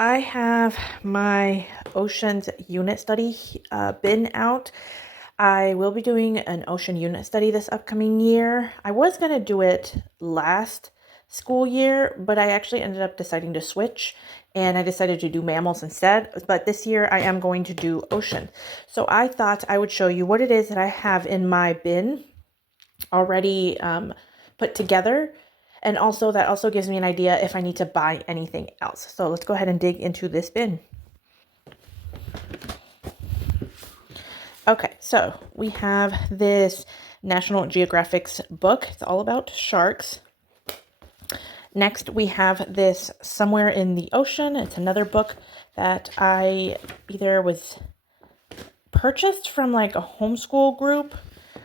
I have my oceans unit study bin out. I will be doing an ocean unit study this upcoming year. I was going to do it last school year, but I actually ended up deciding to switch and I decided to do mammals instead. But this year I am going to do ocean. So I thought I would show you what it is that I have in my bin already put together. And also that also gives me an idea if I need to buy anything else. So let's go ahead and dig into this bin. Okay, so we have this National Geographic's book. It's all about sharks. Next, we have this Somewhere in the Ocean. It's another book that I either was purchased from like a homeschool group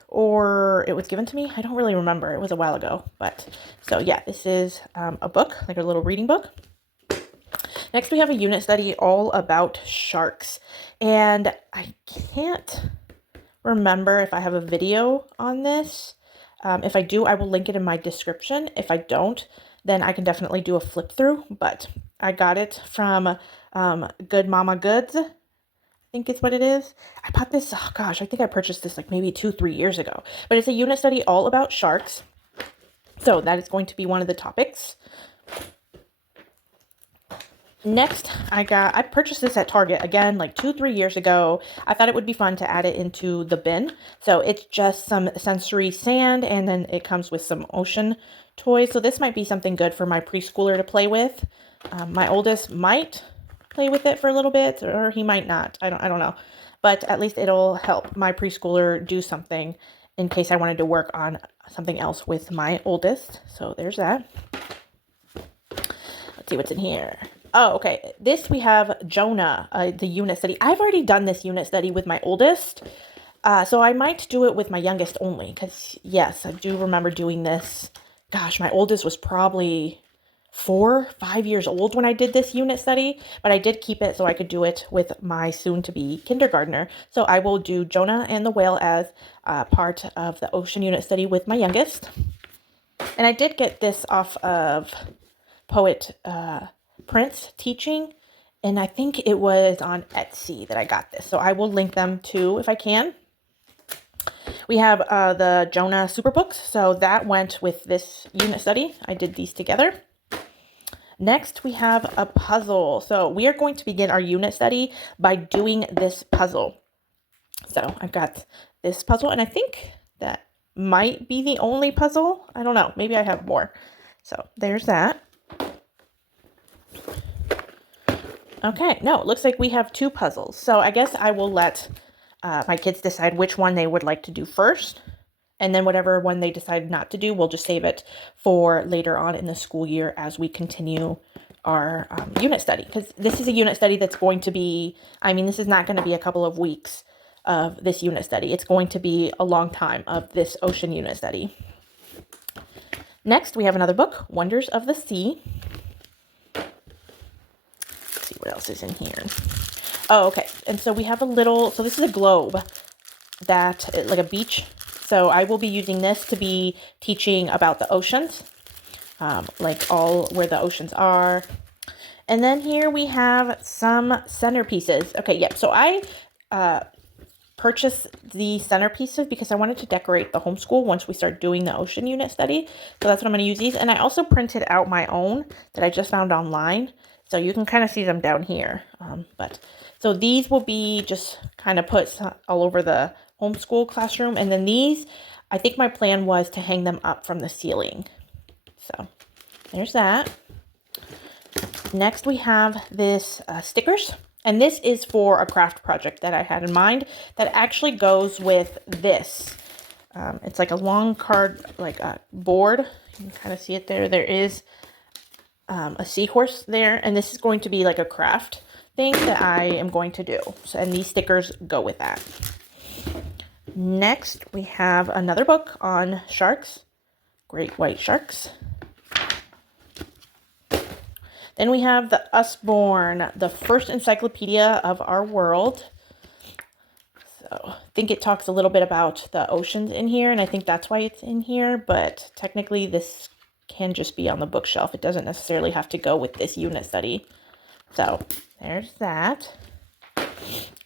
or it was given to me. I don't really remember. It was a while ago. But so yeah, this is a book, like a little reading book. Next, we have a unit study all about sharks. And I can't remember if I have a video on this. If I do, I will link it in my description. If I don't, then I can definitely do a flip through. But I got it from Gudmamagoods. I think it's what it is. I bought this, oh gosh, I think I purchased this like maybe 2-3 years ago. But it's a unit study all about sharks. So that is going to be one of the topics. Next, I purchased this at Target, again, like 2-3 years ago. I thought it would be fun to add it into the bin. So it's just some sensory sand, and then it comes with some ocean toys. So this might be something good for my preschooler to play with. My oldest might play with it for a little bit, or he might not. I don't know. But at least it'll help my preschooler do something in case I wanted to work on something else with my oldest. So there's that. Let's see what's in here. Oh, okay. This we have Jonah, the unit study. I've already done this unit study with my oldest, so I might do it with my youngest only, because yes, I do remember doing this. Gosh, my oldest was probably 4-5 years old when I did this unit study, but I did keep it so I could do it with my soon-to-be kindergartner. So I will do Jonah and the whale as part of the ocean unit study with my youngest. And I did get this off of Poet Prince Teaching, and I think it was on Etsy that I got this, so I will link them too if I can. We have the Jonah Superbooks, so that went with this unit study. I did these together. Next, we have a puzzle. So we are going to begin our unit study by doing this puzzle. So I've got this puzzle, and I think that might be the only puzzle. I don't know. Maybe I have more. So there's that. Okay, no, it looks like we have 2 puzzles. So I guess I will let my kids decide which one they would like to do first. And then whatever one they decide not to do, we'll just save it for later on in the school year as we continue our unit study. Because this is a unit study that's going to be, this is not going to be a couple of weeks of this unit study. It's going to be a long time of this ocean unit study. Next, we have another book, Wonders of the Sea. Let's see what else is in here. Oh, okay. And so we have so this is a globe that, like a beach. So I will be using this to be teaching about the oceans, like all where the oceans are. And then here we have some centerpieces. Okay, yep. So I purchased the centerpieces because I wanted to decorate the homeschool once we start doing the ocean unit study. So that's what I'm going to use these. And I also printed out my own that I just found online. So you can kind of see them down here. So these will be just kind of put all over the homeschool classroom. And then these, I think my plan was to hang them up from the ceiling. So there's that. Next we have this stickers. And this is for a craft project that I had in mind that actually goes with this. It's like a long card, like a board. You can kind of see it there. There is a seahorse there. And this is going to be like a craft thing that I am going to do. So, and these stickers go with that. Next, we have another book on sharks, great white sharks. Then we have the Usborne, the first encyclopedia of our world. So I think it talks a little bit about the oceans in here, and I think that's why it's in here, but technically this can just be on the bookshelf. It doesn't necessarily have to go with this unit study. So there's that.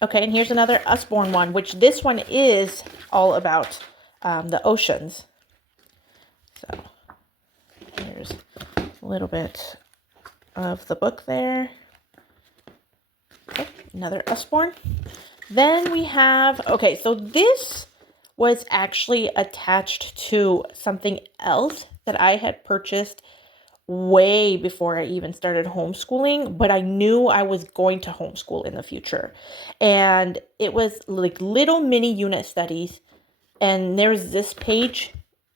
Okay, and here's another Usborne one, which this one is all about the oceans. So here's a little bit of the book there. Okay, another Usborne. Then we have, okay, so this was actually attached to something else that I had purchased way before I even started homeschooling, but I knew I was going to homeschool in the future. And it was like little mini unit studies. And there's this page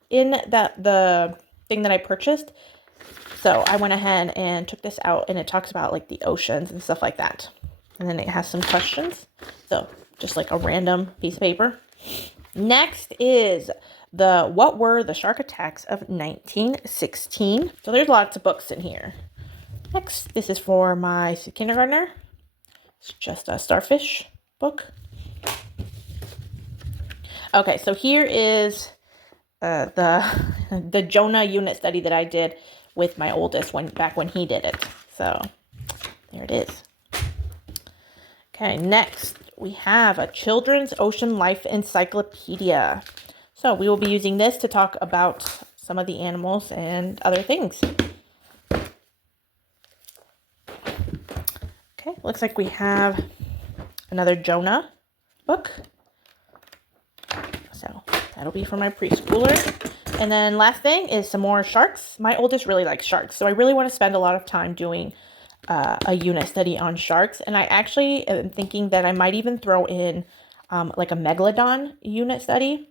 in the thing that I purchased. So I went ahead and took this out, and it talks about like the oceans and stuff like that. And then it has some questions. So just like a random piece of paper. Next is What Were the Shark Attacks of 1916? So there's lots of books in here. Next, this is for my kindergartner. It's just a starfish book. Okay, so here is the Jonah unit study that I did with my oldest back when he did it. So there it is. Okay, next we have a Children's Ocean Life Encyclopedia. So we will be using this to talk about some of the animals and other things. Okay, looks like we have another Jonah book. So that'll be for my preschooler. And then last thing is some more sharks. My oldest really likes sharks, so I really want to spend a lot of time doing a unit study on sharks. And I actually am thinking that I might even throw in like a megalodon unit study.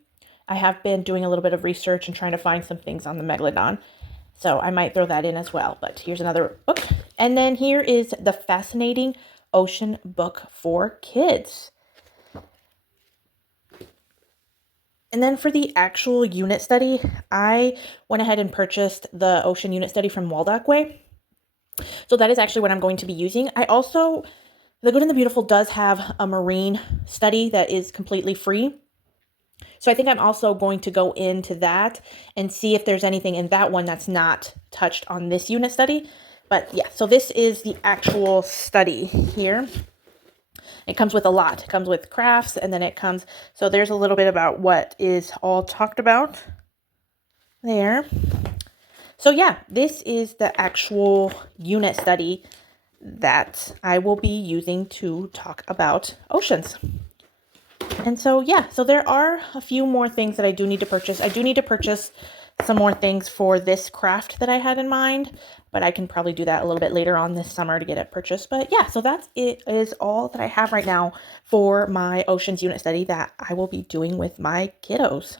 I have been doing a little bit of research and trying to find some things on the megalodon. So I might throw that in as well. But here's another book. And then here is the Fascinating Ocean Book for Kids. And then for the actual unit study, I went ahead and purchased the Ocean Unit Study from Waldockway. So that is actually what I'm going to be using. I also, The Good and the Beautiful does have a marine study that is completely free. So I think I'm also going to go into that and see if there's anything in that one that's not touched on this unit study. But yeah, so this is the actual study here. It comes with a lot. It comes with crafts, and then it comes, so there's a little bit about what is all talked about there. So yeah, this is the actual unit study that I will be using to talk about oceans. And so yeah, so there are a few more things that I do need to purchase. I do need to purchase some more things for this craft that I had in mind, but I can probably do that a little bit later on this summer to get it purchased. But yeah, so that is all that I have right now for my oceans unit study that I will be doing with my kiddos.